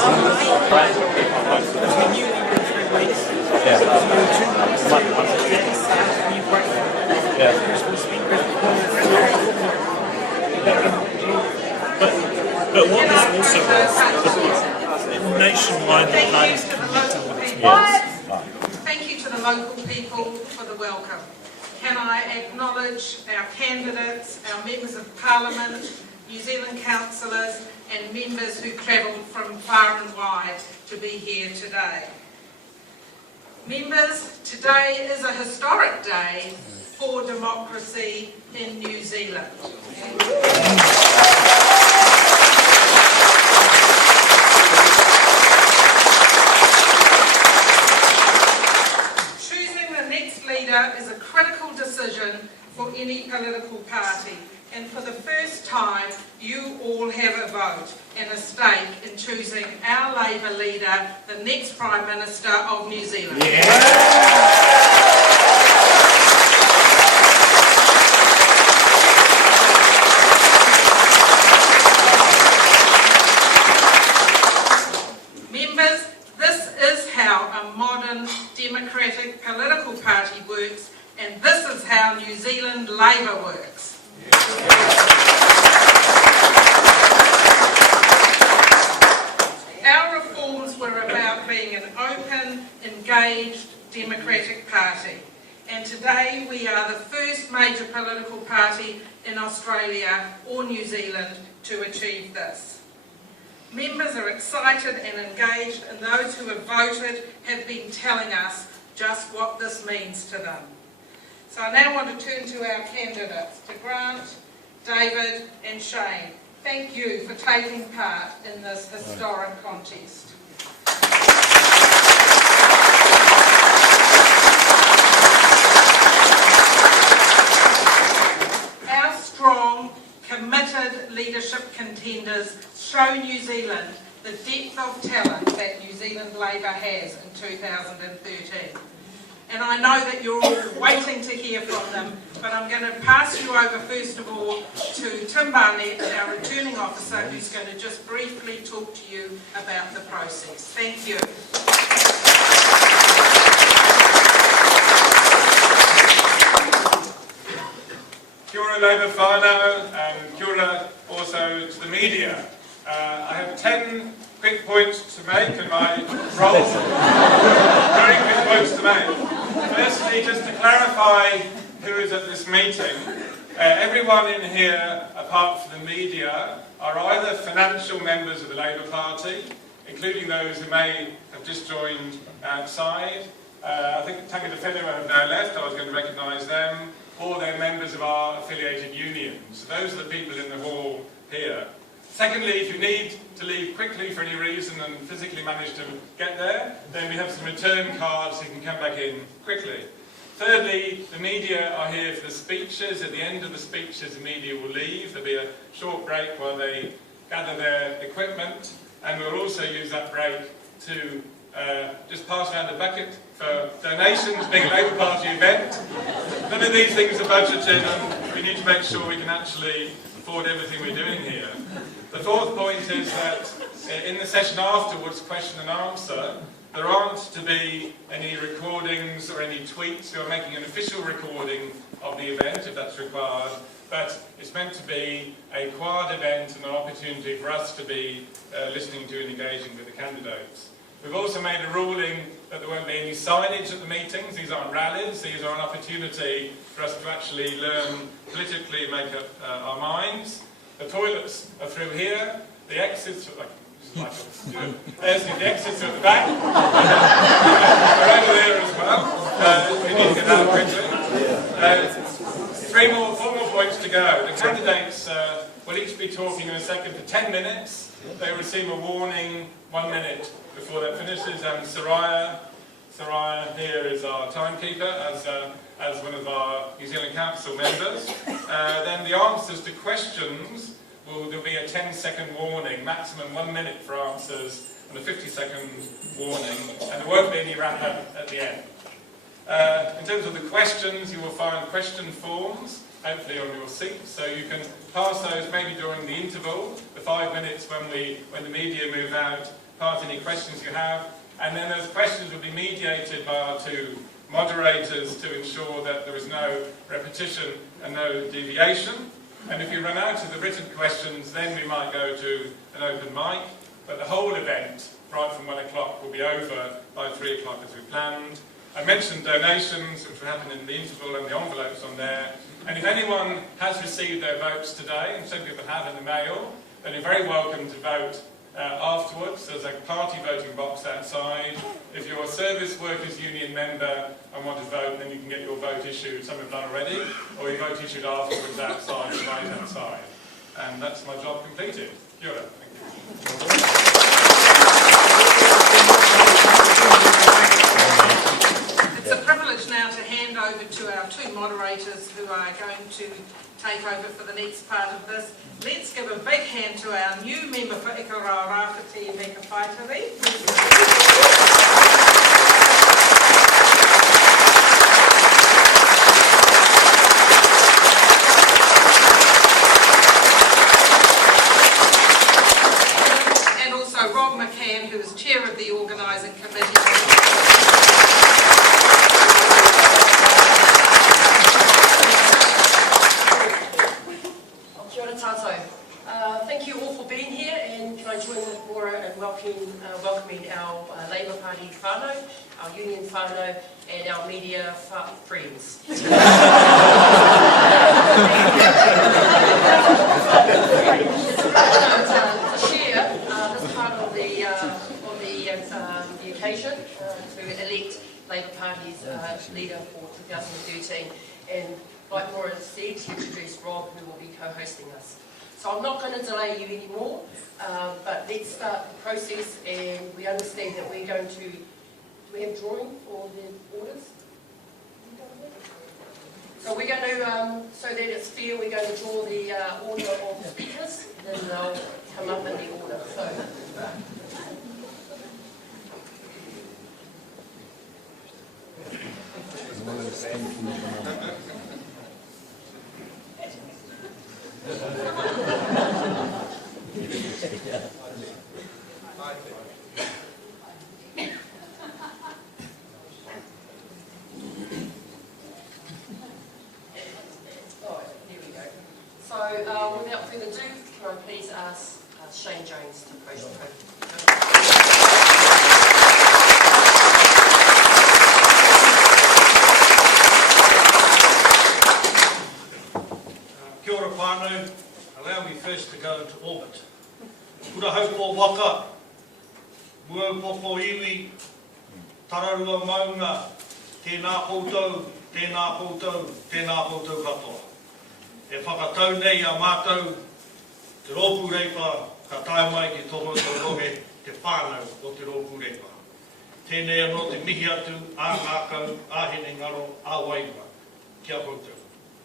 But what this also is, nationwide the parties connected with its members. Thank you to the local people for the welcome. Can I acknowledge our candidates, our members of Parliament, New Zealand councillors and members who travelled from far and wide to be here today. Members, today is a historic day for democracy in New Zealand. Choosing the next leader is a critical decision for any political party, and for the first time you all have a vote and a stake in choosing our Labour leader, the next Prime Minister of New Zealand. Members, this is how a modern democratic political party works, and this is how New Zealand Labour works. Our reforms were about being an open, engaged, democratic party, and today we are the first major political party in Australia or New Zealand to achieve this. Members are excited and engaged, and those who have voted have been telling us just what this means to them. So I now want to turn to our candidates, to Grant, David and Shane. Thank you for taking part in this historic contest. Our strong, committed leadership contenders show New Zealand the depth of talent that New Zealand Labour has in 2013. And I know that you're all waiting to hear from them, but I'm going to pass you over first of all to Tim Barnett, our returning officer, who's going to just briefly talk to you about the process. Thank you. Kia ora Labour whānau, and kia ora also to the media. I have 10 quick points to make in my role. Very quick points to make. Firstly, just to clarify who is at this meeting, everyone in here, apart from the media, are either financial members of the Labour Party, including those who may have just joined outside. I think Tangata Whenua have now left, I was going to recognise them, or they're members of our affiliated unions. So those are the people in the hall here. Secondly, if you need to leave quickly for any reason and physically manage to get there, then we have some return cards so you can come back in quickly. Thirdly, the media are here for the speeches. At the end of the speeches, the media will leave. There'll be a short break while they gather their equipment, and we'll also use that break to just pass around a bucket for donations, being a Labour Party event. None of these things are budgeted, and we need to make sure we can actually afford everything we're doing here. The fourth point is that in the session afterwards, question and answer, there aren't to be any recordings or any tweets. We're making an official recording of the event if that's required, but it's meant to be a quiet event and an opportunity for us to be listening to and engaging with the candidates. We've also made a ruling that there won't be any signage at the meetings. These aren't rallies. These are an opportunity for us to actually learn politically and make up our minds. The toilets are through here. The exits are the exits are at the back. They're over there as well. We need to get out quickly. Four more points to go. The candidates will each be talking in a second for 10 minutes. They receive a warning 1 minute before that finishes. And Soraya here is our timekeeper as one of our New Zealand Council members. Then the answers to questions, there'll be a 10-second warning, maximum 1 minute for answers, and a 50-second warning, and there won't be any wrap-up at the end. In terms of the questions, you will find question forms hopefully on your seat, so you can pass those maybe during the interval, the 5 minutes when the media move out, pass any questions you have, and then those questions will be mediated by our two moderators to ensure that there is no repetition and no deviation. And if you run out of the written questions, then we might go to an open mic, but the whole event, right from 1 o'clock, will be over by 3 o'clock as we planned. I mentioned donations, which will happen in the interval, and the envelopes on there. And if anyone has received their votes today, and some people have in the mail, then you're very welcome to vote afterwards. There's a party voting box outside. If you're a Service Workers Union member and want to vote, then you can get your vote issued. Some have done already, or your vote issued afterwards outside, right outside. And that's my job completed. Kia ora. Thank you. It's a privilege now to hand over to our two moderators who are going to take over for the next part of this. Let's give a big hand to our new member for 31Aug13, Meka Whaitari. And also Rob McCann, who is chair of the organising committee. Thank you all for being here, and can I join with Maura in welcoming our Labour Party whānau, our union whānau, and our media friends. To share this part of the occasion to elect Labour Party's leader for 2013, and like Maura said, to introduce Rob, who will be co-hosting us. So I'm not going to delay you anymore, but let's start the process, and we understand that we're going to, do we have drawing for the orders? So we're going to, so that it's fair, we're going to draw the order of the speakers, then they'll come up in the order. So. Without further ado, can I please ask Shane Jones to approach the podium. Kia ora whānau, allow me first to go into orbit. Kura haupo waka, mua popo iwi, tararua maunga, tēnā koutou, tēnā koutou, tēnā koutou katoa. E whakatau nei a mātou, te rōpū reipa, ka tae mai ki toho tau rohe, te whānau o te rōpū reipa. Tēnei anō te mihi atu, ā ngākau, āhene ngaro, ā waiwa, kia koutou.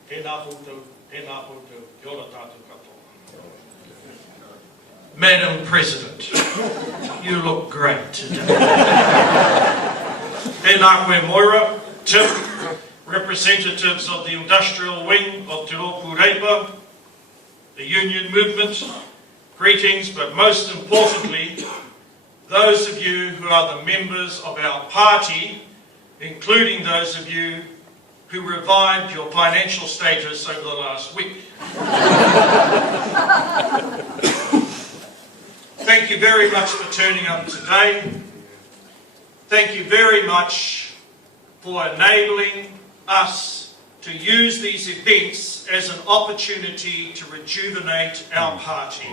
Tēnā koutou, tēnā koutou, kia ora tātou katoa. Madam President, you look great today. Tēnā koe Moira, Tim, representatives of the industrial wing of Te Rōpū Reipa, the union movement, greetings, but most importantly, those of you who are the members of our party, including those of you who revived your financial status over the last week. Thank you very much for turning up today. Thank you very much for enabling us to use these events as an opportunity to rejuvenate our party.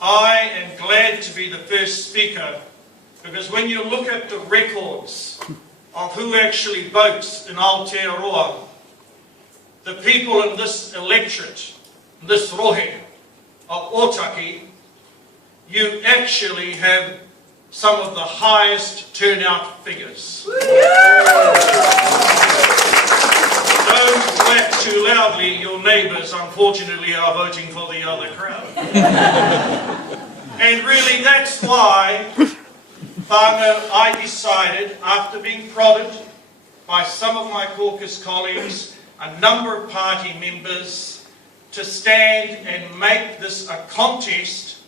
I am glad to be the first speaker, because when you look at the records of who actually votes in Aotearoa, the people in this electorate, this rohe of Otaki, you actually have some of the highest turnout figures. Don't clap too loudly, your neighbours unfortunately are voting for the other crowd. And really that's why whānau, I decided, after being prodded by some of my caucus colleagues, a number of party members, to stand and make this a contest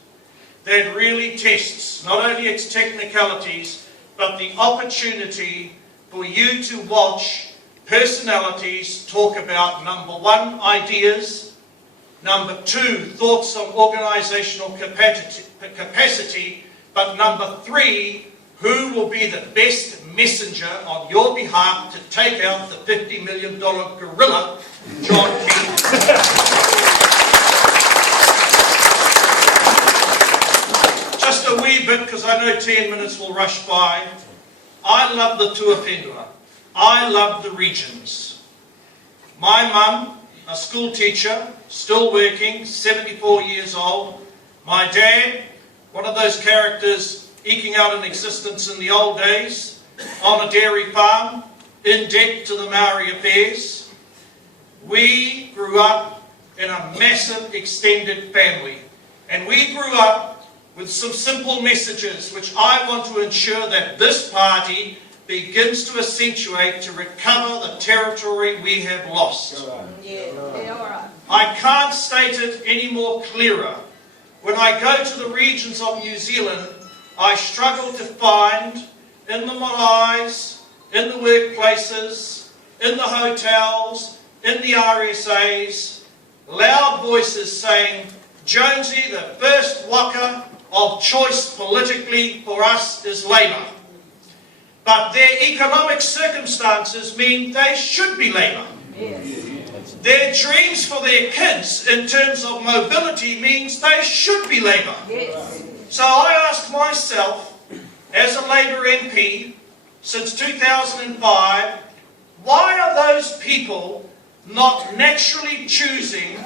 that really tests not only its technicalities, but the opportunity for you to watch personalities talk about, number one, ideas, number two, thoughts on organisational capacity, but number three, who will be the best messenger on your behalf to take out the $50 million gorilla, John Key. Just a wee bit, because I know 10 minutes will rush by. I love the Tuawhenua. I love the regions. My mum, a school teacher, still working, 74 years old. My dad, one of those characters eking out an existence in the old days, on a dairy farm, in debt to the Maori affairs. We grew up in a massive extended family, and we grew up with some simple messages which I want to ensure that this party begins to accentuate to recover the territory we have lost. I can't state it any more clearer. When I go to the regions of New Zealand, I struggle to find in the maraes, in the workplaces, in the hotels, in the RSAs, loud voices saying, Jonesy, the first waka of choice politically for us is Labour. But their economic circumstances mean they should be Labour. Their dreams for their kids in terms of mobility means they should be Labour. So I ask myself, as a Labour MP since 2005, why are those people not naturally choosing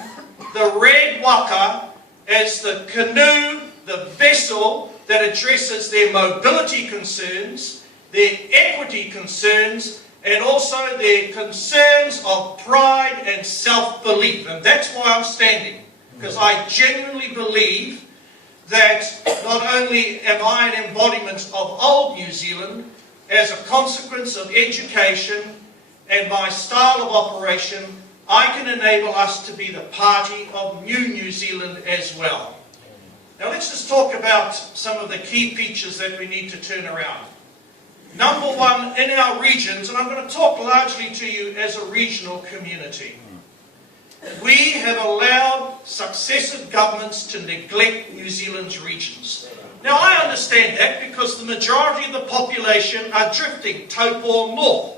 the red waka as the canoe, the vessel that addresses their mobility concerns, their equity concerns, and also their concerns of pride and self-belief? And that's why I'm standing, because I genuinely believe that not only am I an embodiment of old New Zealand, as a consequence of education and my style of operation, I can enable us to be the party of New Zealand as well. Now let's just talk about some of the key features that we need to turn around. Number one, in our regions, and I'm going to talk largely to you as a regional community, we have allowed successive governments to neglect New Zealand's regions. Now I understand that because the majority of the population are drifting Taupo north.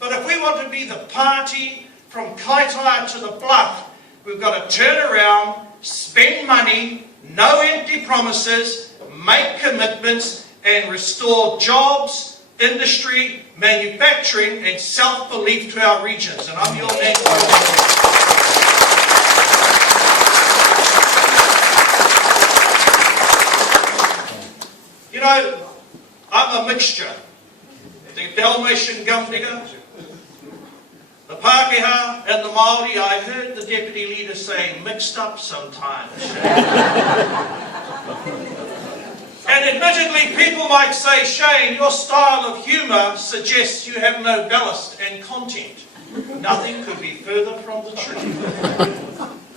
But if we want to be the party from Kaitaia to the Bluff, we've got to turn around, spend money, no empty promises, make commitments, and restore jobs, industry, manufacturing, and self-belief to our regions. And I'm your man. You know, I'm a mixture. The Dalmatian gum digger, the Pākehā and the Māori, I heard the Deputy Leader say, mixed up sometimes. And admittedly, people might say, Shane, your style of humour suggests you have no ballast and content. Nothing could be further from the truth.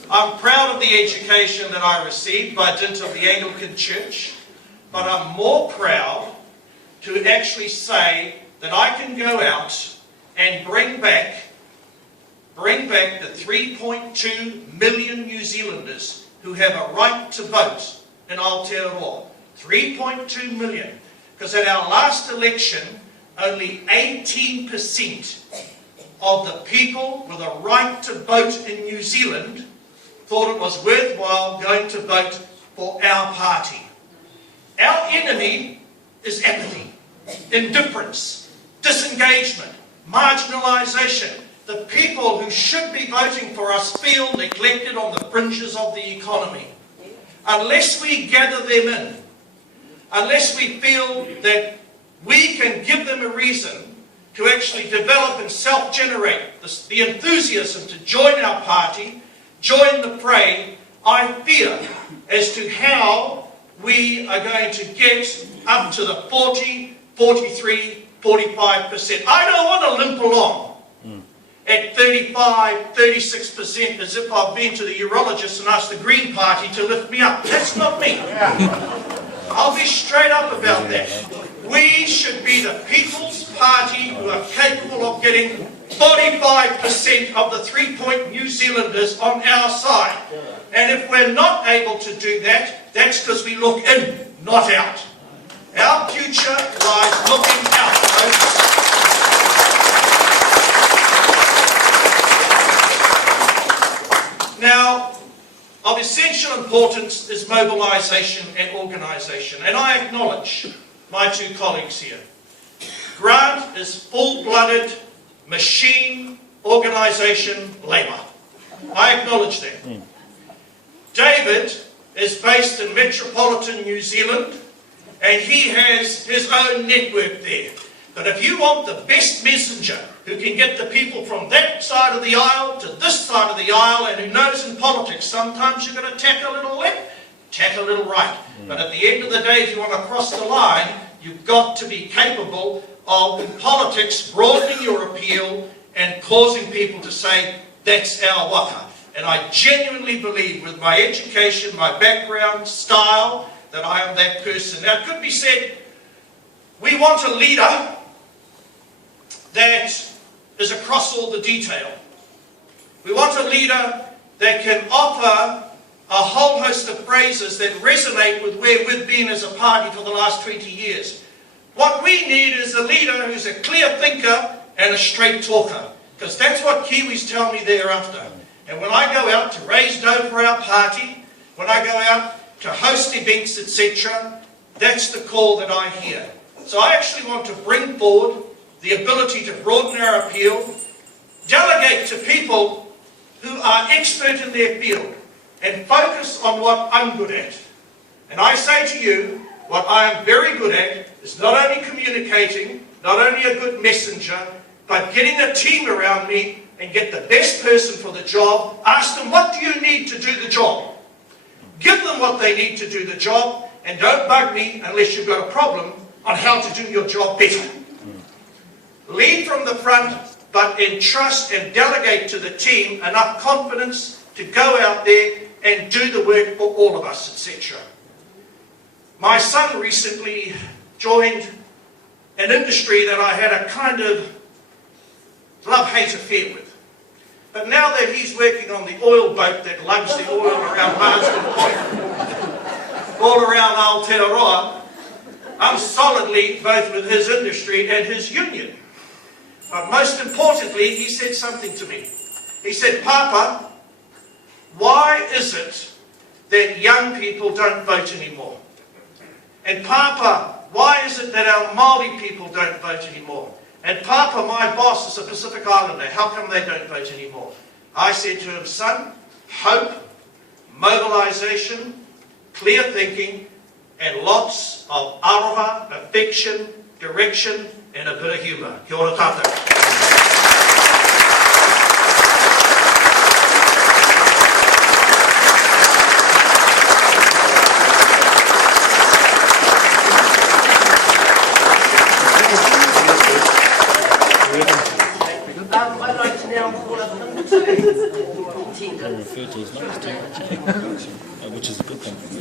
I'm proud of the education that I received by dint of the Anglican Church, but I'm more proud to actually say that I can go out and bring back the 3.2 million New Zealanders who have a right to vote in Aotearoa. 3.2 million. Because at our last election, only 18% of the people with a right to vote in New Zealand thought it was worthwhile going to vote for our party. Our enemy is apathy, indifference, disengagement, marginalisation. The people who should be voting for us feel neglected on the fringes of the economy. Unless we gather them in, unless we feel that we can give them a reason to actually develop and self-generate the enthusiasm to join our party, join the fray, I fear as to how we are going to get up to the 40, 43, 45%. I don't want to limp along at 35, 36% as if I've been to the urologist and asked the Green Party to lift me up. That's not me. I'll be straight up about that. We should be the People's Party who are capable of getting 45% of the 3 New Zealanders on our side. And if we're not able to do that, that's because we look in, not out. Our future lies looking out, folks. Now, of essential importance is mobilisation and organisation. And I acknowledge my two colleagues here. Grant is full-blooded machine organisation labour. I acknowledge that. David is based in metropolitan New Zealand and he has his own network there. But if you want the best messenger who can get the people from that side of the aisle to this side of the aisle and who knows in politics, sometimes you're going to tack a little left, tack a little right. But at the end of the day, if you want to cross the line, you've got to be capable of, in politics, broadening your appeal and causing people to say, that's our waka. And I genuinely believe with my education, my background, style, that I am that person. Now it could be said, we want a leader that is across all the detail. We want a leader that can offer a whole host of phrases that resonate with where we've been as a party for the last 20 years. What we need is a leader who's a clear thinker and a straight talker, because that's what Kiwis tell me they're after. And when I go out to raise dough for our party, when I go out to host events, etc., that's the call that I hear. So I actually want to bring forward the ability to broaden our appeal, delegate to people who are expert in their field, and focus on what I'm good at. And I say to you, what I am very good at is not only communicating, not only a good messenger, but getting a team around me and get the best person for the job. Ask them, what do you need to do the job? Give them what they need to do the job, and don't bug me unless you've got a problem on how to do your job better. Lead from the front, but entrust and delegate to the team enough confidence to go out there and do the work for all of us, etc. My son recently joined an industry that I had a kind of love-hate affair with. But now that he's working on the oil boat that lugs the oil around Marsden Point, all around Aotearoa, I'm solidly both with his industry and his union. But most importantly, he said something to me. He said, Papa, why is it that young people don't vote anymore? And Papa, why is it that our Māori people don't vote anymore? And Papa, my boss, is a Pacific Islander. How come they don't vote anymore? I said to him, son, hope, mobilisation, clear thinking, and lots of aroha, affection, direction, and a bit of humour. Kia ora tātou. I'd like to now call up number 2. I refer to his numbers too much, which is a good thing for me.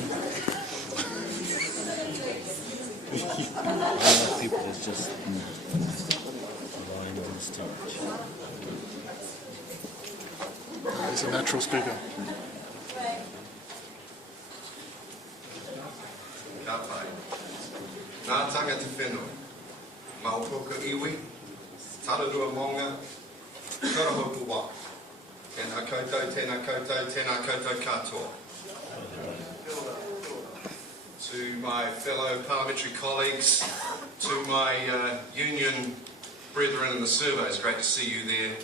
A lot of people is just relying on this too much. He's a natural speaker. Ka pai. Nā tangata whenua, Maopoka iwi, Tararua Monga, Karahopu wā. Tēnā koutou, tēnā koutou katoa. To my fellow parliamentary colleagues, to my union brethren in the survey, it's great to see you there.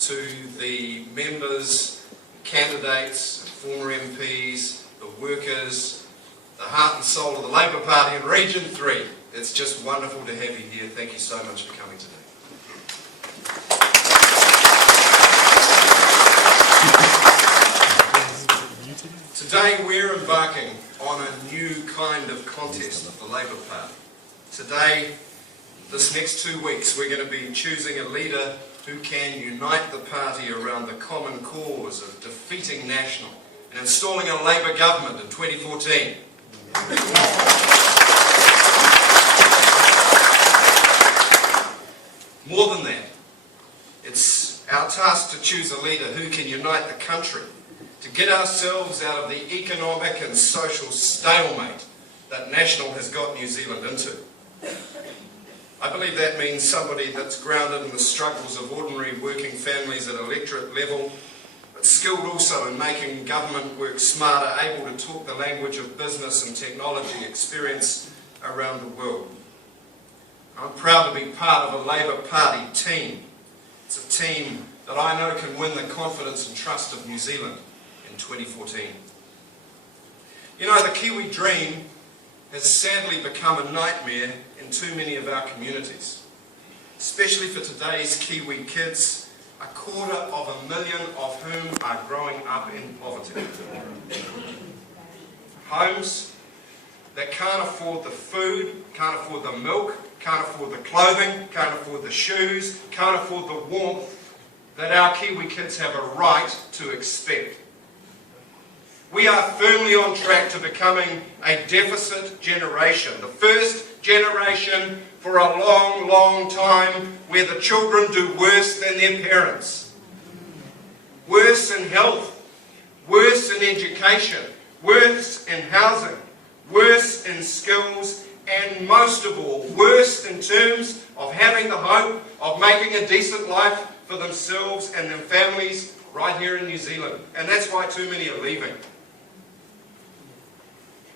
To the members, candidates, former MPs, the workers, the heart and soul of the Labour Party in Region 3. It's just wonderful to have you here. Thank you so much for coming today. Today we're embarking on a new kind of contest of the Labour Party. Today, this next 2 weeks, we're going to be choosing a leader who can unite the party around the common cause of defeating National and installing a Labour government in 2014. More than that, it's our task to choose a leader who can unite the country, to get ourselves out of the economic and social stalemate that National has got New Zealand into. I believe that means somebody that's grounded in the struggles of ordinary working families at electorate level, but skilled also in making government work smarter, able to talk the language of business and technology experience around the world. I'm proud to be part of a Labour Party team. It's a team that I know can win the confidence and trust of New Zealand in 2014. You know, the Kiwi dream has sadly become a nightmare in too many of our communities, especially for today's Kiwi kids, 250,000 of whom are growing up in poverty. Homes that can't afford the food, can't afford the milk, can't afford the clothing, can't afford the shoes, can't afford the warmth that our Kiwi kids have a right to expect. We are firmly on track to becoming a deficit generation, the first generation for a long, long time where the children do worse than their parents. Worse in health, worse in education, worse in housing, worse in skills, and most of all, worse in terms of having the hope of making a decent life for themselves and their families right here in New Zealand. And that's why too many are leaving.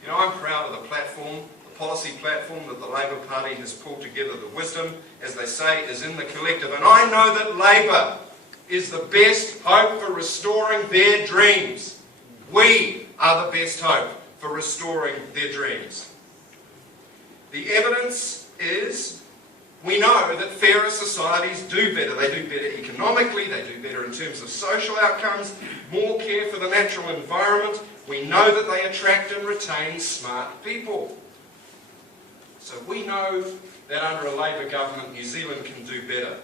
You know, I'm proud of the platform, the policy platform that the Labour Party has pulled together. The wisdom, as they say, is in the collective. And I know that Labour is the best hope for restoring their dreams. We are the best hope for restoring their dreams. The evidence is, we know that fairer societies do better. They do better economically, they do better in terms of social outcomes, more care for the natural environment. We know that they attract and retain smart people. So we know that under a Labour government, New Zealand can do better.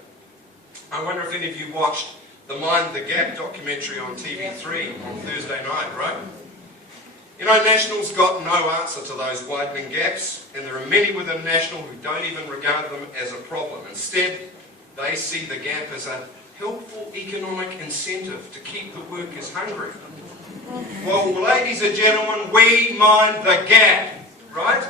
I wonder if any of you watched the Mind the Gap documentary on TV3 on Thursday night, right? You know, National's got no answer to those widening gaps, and there are many within National who don't even regard them as a problem. Instead, they see the gap as a helpful economic incentive to keep the workers hungry. Well, ladies and gentlemen, we mind the gap, right?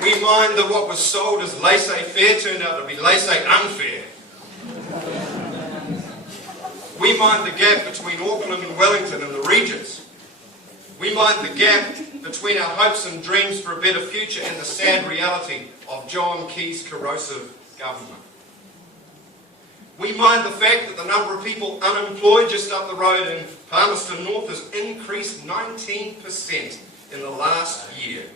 We mind that what was sold as laissez-faire turned out to be laissez-unfair. We mind the gap between Auckland and Wellington and the regions. We mind the gap between our hopes and dreams for a better future and the sad reality of John Key's corrosive government. We mind the fact that the number of people unemployed just up the road in Palmerston North has increased 19% in the last year.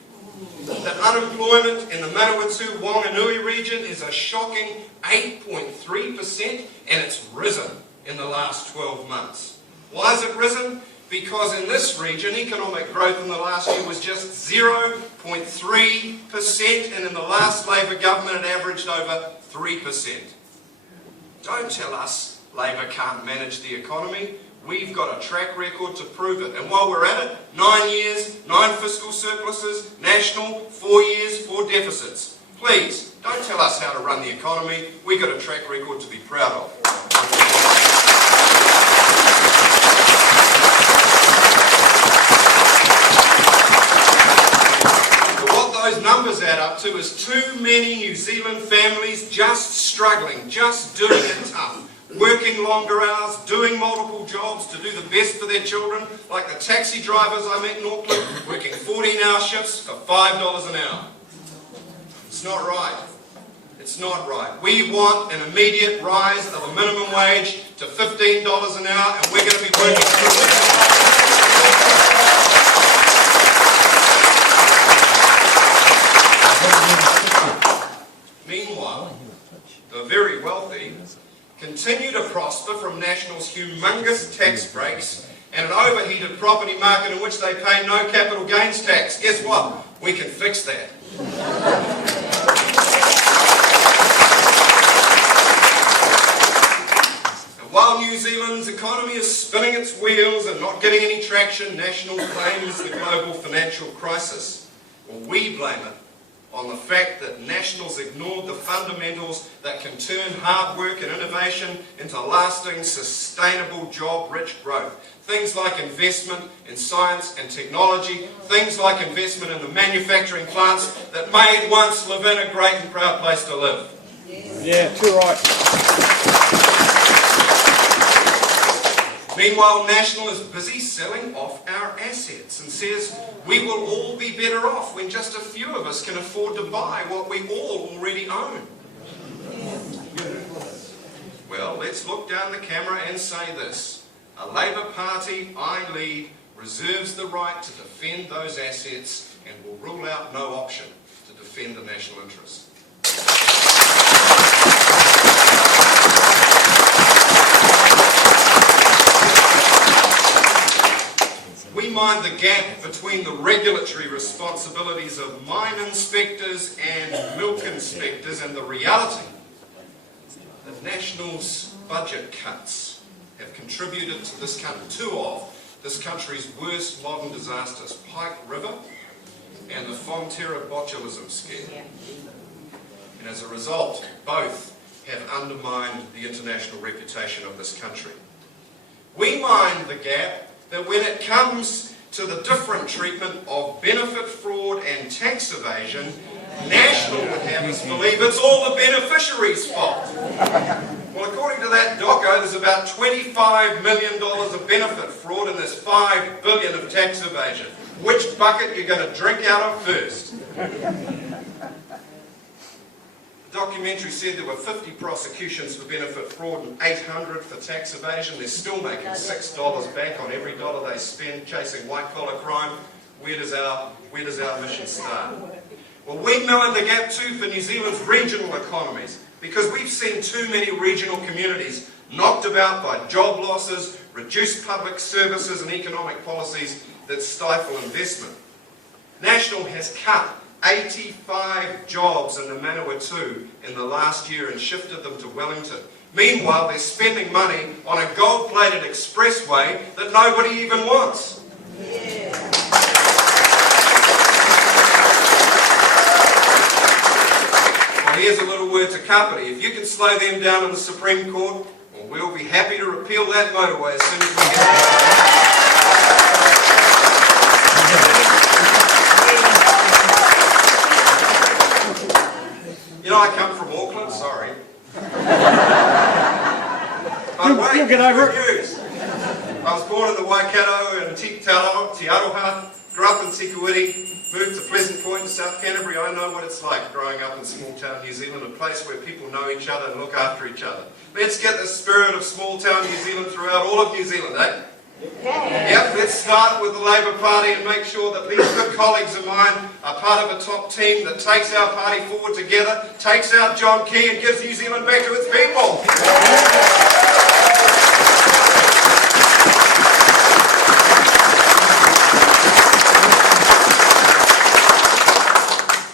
That unemployment in the Manawatu-Wanganui region is a shocking 8.3%, and it's risen in the last 12 months. Why has it risen? Because in this region, economic growth in the last year was just 0.3%, and in the last Labour government it averaged over 3%. Don't tell us Labour can't manage the economy. We've got a track record to prove it. And while we're at it, 9 years, 9 fiscal surpluses, National, 4 years, 4 deficits. Please, don't tell us how to run the economy. We've got a track record to be proud of. But what those numbers add up to is too many New Zealand families just struggling, just doing it tough. Working longer hours, doing multiple jobs to do the best for their children, like the taxi drivers I met in Auckland, working 14-hour shifts for $5 an hour. It's not right. It's not right. We want an immediate rise of a minimum wage to $15 an hour, and we're going to be working through it. Meanwhile, the very wealthy continue to prosper from National's humongous tax breaks and an overheated property market in which they pay no capital gains tax. Guess what? We can fix that. And while New Zealand's economy is spinning its wheels and not getting any traction, National blames the global financial crisis. Well, we blame it on the fact that Nationals ignored the fundamentals that can turn hard work and innovation into lasting, sustainable, job-rich growth. Things like investment in science and technology, things like investment in the manufacturing plants that made once Levin a great and proud place to live. Yeah, too right. Meanwhile, National is busy selling off our assets and says we will all be better off when just a few of us can afford to buy what we all already own. Well, let's look down the camera and say this. A Labour Party I lead reserves the right to defend those assets and will rule out no option to defend the national interest. We mind the gap between the regulatory responsibilities of mine inspectors and milk inspectors and the reality that National's budget cuts have contributed to this country's worst modern disasters, Pike River and the Fonterra botulism scare. And as a result, both have undermined the international reputation of this country. We mind the gap that when it comes to the different treatment of benefit fraud and tax evasion, National would have us believe it's all the beneficiaries' fault. Well, according to that doco, there's about $25 million of benefit fraud and there's $5 billion of tax evasion. Which bucket you're going to drink out of first? The documentary said there were 50 prosecutions for benefit fraud and 800 for tax evasion. They're still making $6 back on every dollar they spend chasing white-collar crime. Where does our mission start? Well, we mind the gap too for New Zealand's regional economies because we've seen too many regional communities knocked about by job losses, reduced public services and economic policies that stifle investment. National has cut 85 jobs in the Manawatu in the last year and shifted them to Wellington. Meanwhile, they're spending money on a gold-plated expressway that nobody even wants. Well, here's a little word to Kapiti. If you can slow them down in the Supreme Court, well, we'll be happy to repeal that motorway as soon as we get there. You know, I come from Auckland, sorry. You'll get over it. News. I was born in the Waikato and Te Aroha, grew up in Tikawiti, moved to Pleasant Point in South Canterbury. I know what it's like growing up in small town New Zealand, a place where people know each other and look after each other. Let's get the spirit of small town New Zealand throughout all of New Zealand, eh? Yep, let's start with the Labour Party and make sure that these good colleagues of mine are part of a top team that takes our party forward together, takes out John Key and gives New Zealand back to its people.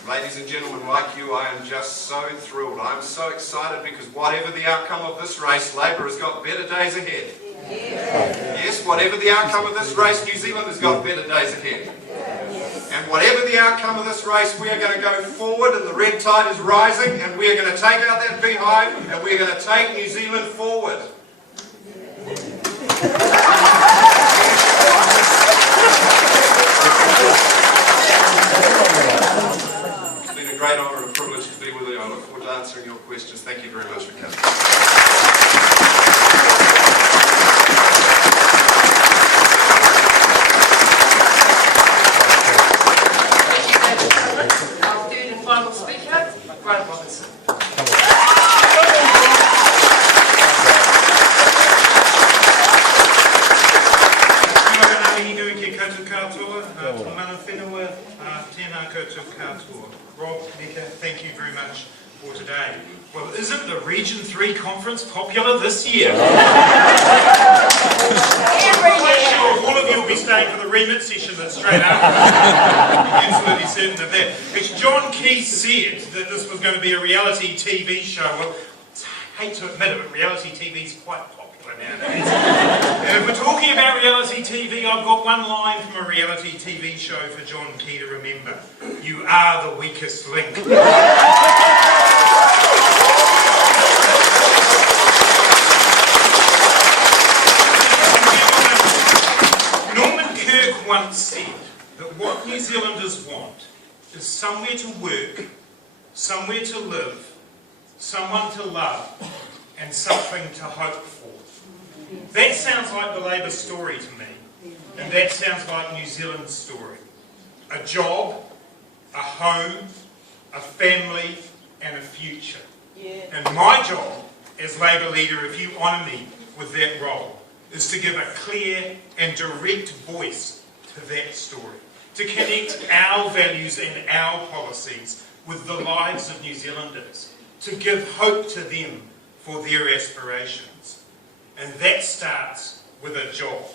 Ladies and gentlemen, like you, I am just so thrilled. I'm so excited because whatever the outcome of this race, Labour has got better days ahead. Yes, whatever the outcome of this race, New Zealand has got better days ahead. And whatever the outcome of this race, we are going to go forward and the red tide is rising and we are going to take out that beehive and we are going to take New Zealand forward. It's been a great honour and a privilege to be with you. I look forward to answering your questions. Thank you very much for coming. Our third and final speaker, Robertson. Rob, Nika, thank you very much for today. Well, isn't the Region 3 conference popular this year? I'm quite sure all of you will be staying for the remit session that's straight after. I'm absolutely certain of that. As John Key said that this was going to be a reality TV show, well, I hate to admit it, but reality TV is quite popular nowadays. And if we're talking about reality TV, I've got one line from a reality TV show for John Key to remember. You are the weakest link. Once said that what New Zealanders want is somewhere to work, somewhere to live, someone to love, and something to hope for. That sounds like the Labour story to me, and that sounds like New Zealand's story. A job, a home, a family, and a future. And my job as Labour leader, if you honour me with that role, is to give a clear and direct voice to that story, to connect our values and our policies with the lives of New Zealanders, to give hope to them for their aspirations. And that starts with a job.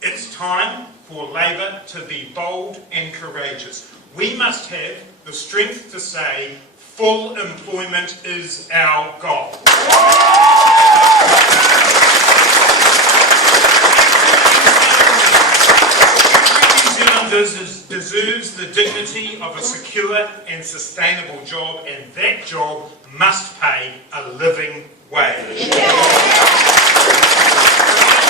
It's time for Labour to be bold and courageous. We must have the strength to say full employment is our goal. Deserves the dignity of a secure and sustainable job, and that job must pay a living wage. I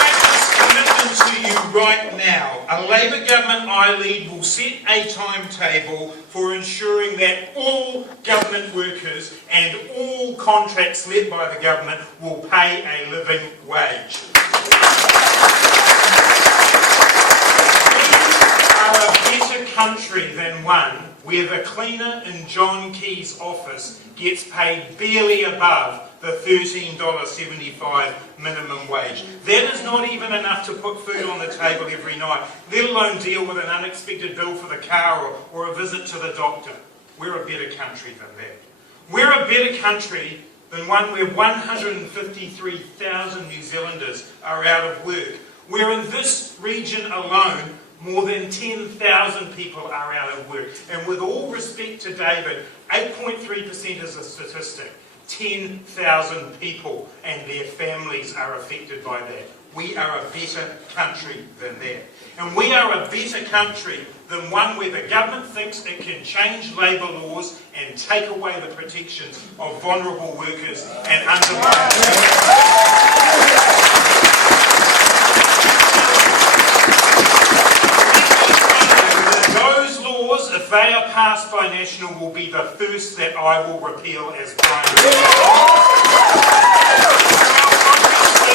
make this commitment to you right now. A Labour government I lead will set a timetable for ensuring that all government workers and all contracts led by the government will pay a living wage. A better country than one where the cleaner in John Key's office gets paid barely above the $13.75 minimum wage. That is not even enough to put food on the table every night, let alone deal with an unexpected bill for the car or a visit to the doctor. We're a better country than that. We're a better country than one where 153,000 New Zealanders are out of work, where in this region alone more than 10,000 people are out of work. And with all respect to David, 8.3% is a statistic. 10,000 people and their families are affected by that. We are a better country than that. And we are a better country than one where the government thinks it can change labour laws and take away the protections of vulnerable workers and undermine if they are passed by National, will be the first that I will repeal as Prime Minister. We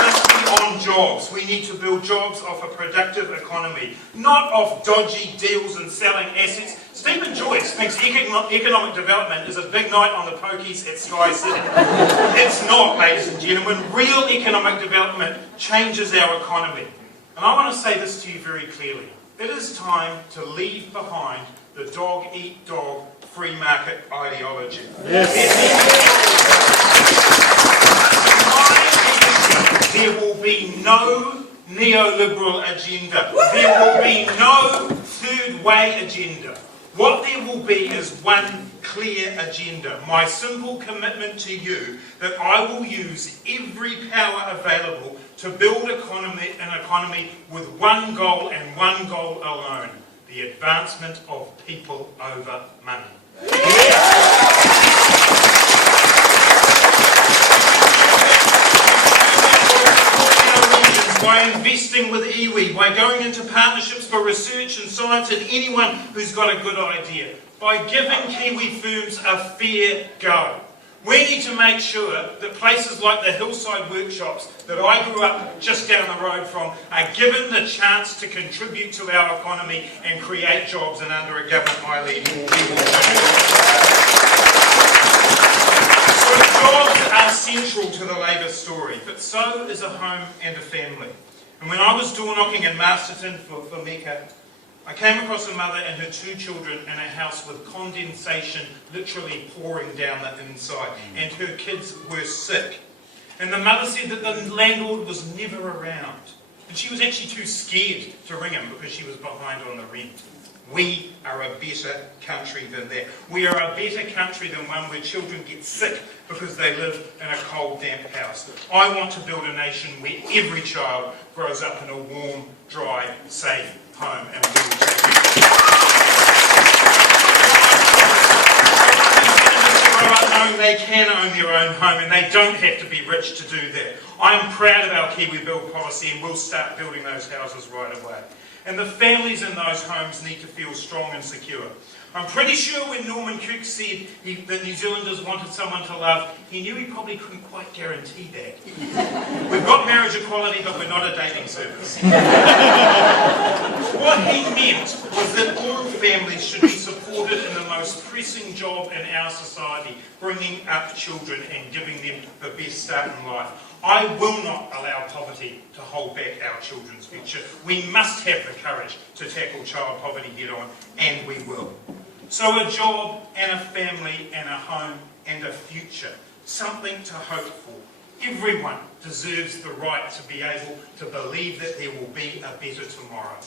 must be on jobs. We need to build jobs off a productive economy, not off dodgy deals and selling assets. Stephen Joyce thinks economic development is a big night on the pokies at Sky City. It's not, ladies and gentlemen. Real economic development changes our economy. And I want to say this to you very clearly. It is time to leave behind the dog-eat-dog free market ideology. Yes. There will be no neoliberal agenda. There will be no third way agenda. What there will be is one clear agenda. My simple commitment to you that I will use every power available to build an economy with one goal and one goal alone: the advancement of people over money. By investing with iwi, by going into partnerships for research and science and anyone who's got a good idea, by giving Kiwi firms a fair go. We need to make sure that places like the hillside workshops that I grew up just down the road from are given the chance to contribute to our economy and create jobs, and under a government I lead, we will do So jobs are central to the Labour story, but so is a home and a family. And when I was door knocking in Masterton for Mecca, I came across a mother and her 2 children in a house with condensation literally pouring down the inside, and her kids were sick. And the mother said that the landlord was never around, and she was actually too scared to ring him because she was behind on the rent. We are a better country than that. We are a better country than one where children get sick because they live in a cold, damp house. I want to build a nation where every child grows up in a warm, dry, safe home, and we will take it. Knowing they can own their own home and they don't have to be rich to do that. I'm proud of our Kiwi Build policy, and we'll start building those houses right away. And the families in those homes need to feel strong and secure. I'm pretty sure when Norman Cook said that New Zealanders wanted someone to love, he knew he probably couldn't quite guarantee that. We've got marriage equality, but we're not a dating service. What he meant was that all families should be supported in the most pressing job in our society, bringing up children and giving them the best start in life. I will not allow poverty to hold back our children's future. We must have the courage to tackle child poverty head on, and we will. So a job and a family and a home and a future, something to hope for. Everyone deserves the right to be able to believe that there will be a better tomorrow.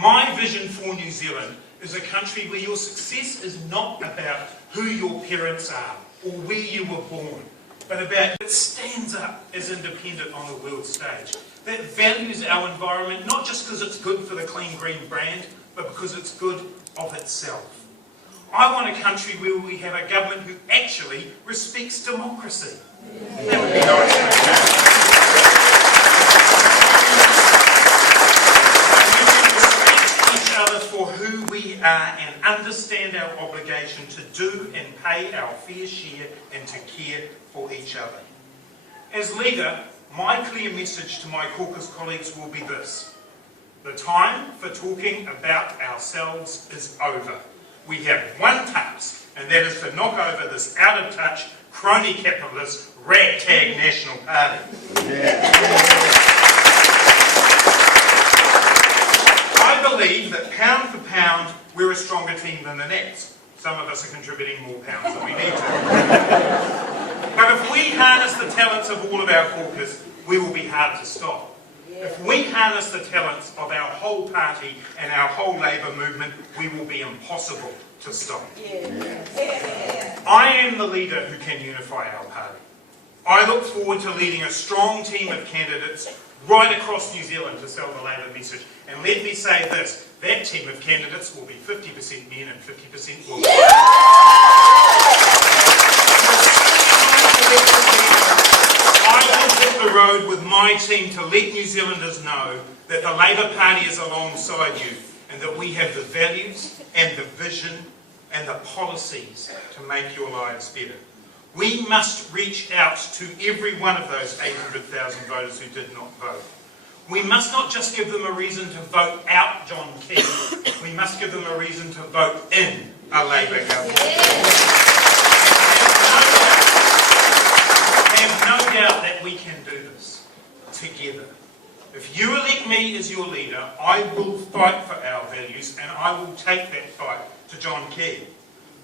My vision for New Zealand is a country where your success is not about who your parents are or where you were born, but about that stands up as independent on the world stage, that values our environment not just because it's good for the Clean Green brand, but because it's good of itself. I want a country where we have a government who actually respects democracy. That would be nice. And we can respect each other for who we are and understand our obligation to do and pay our fair share and to care for each other. As leader, my clear message to my caucus colleagues will be this: the time for talking about ourselves is over. We have one task, and that is to knock over this out-of-touch, crony capitalist, ragtag National Party. I believe that pound for pound, we're a stronger team than the next. Some of us are contributing more pounds than we need to. But if we harness the talents of all of our caucus, we will be hard to stop. If we harness the talents of our whole party and our whole Labour movement, we will be impossible to stop. I am the leader who can unify our party. I look forward to leading a strong team of candidates right across New Zealand to sell the Labour message. And let me say this, that team of candidates will be 50% men and 50% women. I will hit the road with my team to let New Zealanders know that the Labour Party is alongside you and that we have the values and the vision and the policies to make your lives better. We must reach out to every one of those 800,000 voters who did not vote. We must not just give them a reason to vote out John Key, we must give them a reason to vote in a Labour government. I have no doubt that we can do this together. If you elect me as your leader, I will fight for our values and I will take that fight to John Key.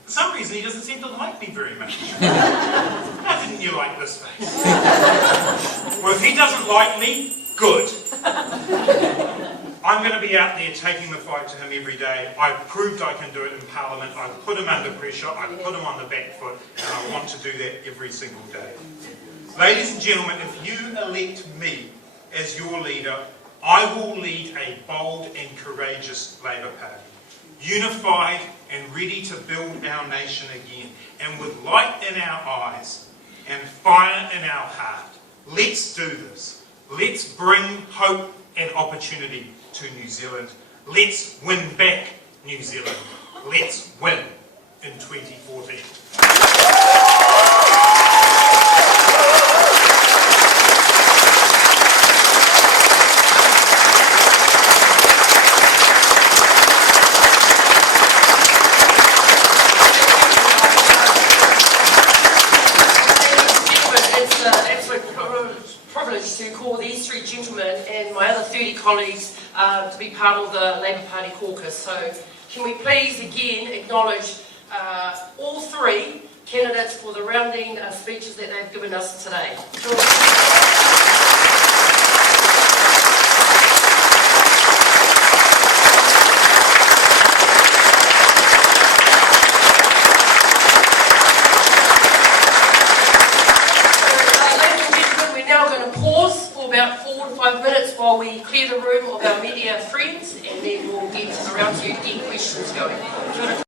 For some reason he doesn't seem to like me very much. How didn't you like this face? Well, if he doesn't like me, good. I'm going to be out there taking the fight to him every day. I've proved I can do it in Parliament. I've put him under pressure. I've put him on the back foot. And I want to do that every single day. Ladies and gentlemen, if you elect me as your leader, I will lead a bold and courageous Labour Party, unified and ready to build our nation again, and with light in our eyes and fire in our heart. Let's do this. Let's bring hope and opportunity to New Zealand. Let's win back New Zealand. Let's win in 2014. privilege to call these 3 gentlemen and my other 30 colleagues to be part of the Labour Party caucus. So can we please again acknowledge all 3 candidates for the rounding speeches that they've given us today. About 4 to 5 minutes while we clear the room of our media friends, and then we'll get around to getting questions going.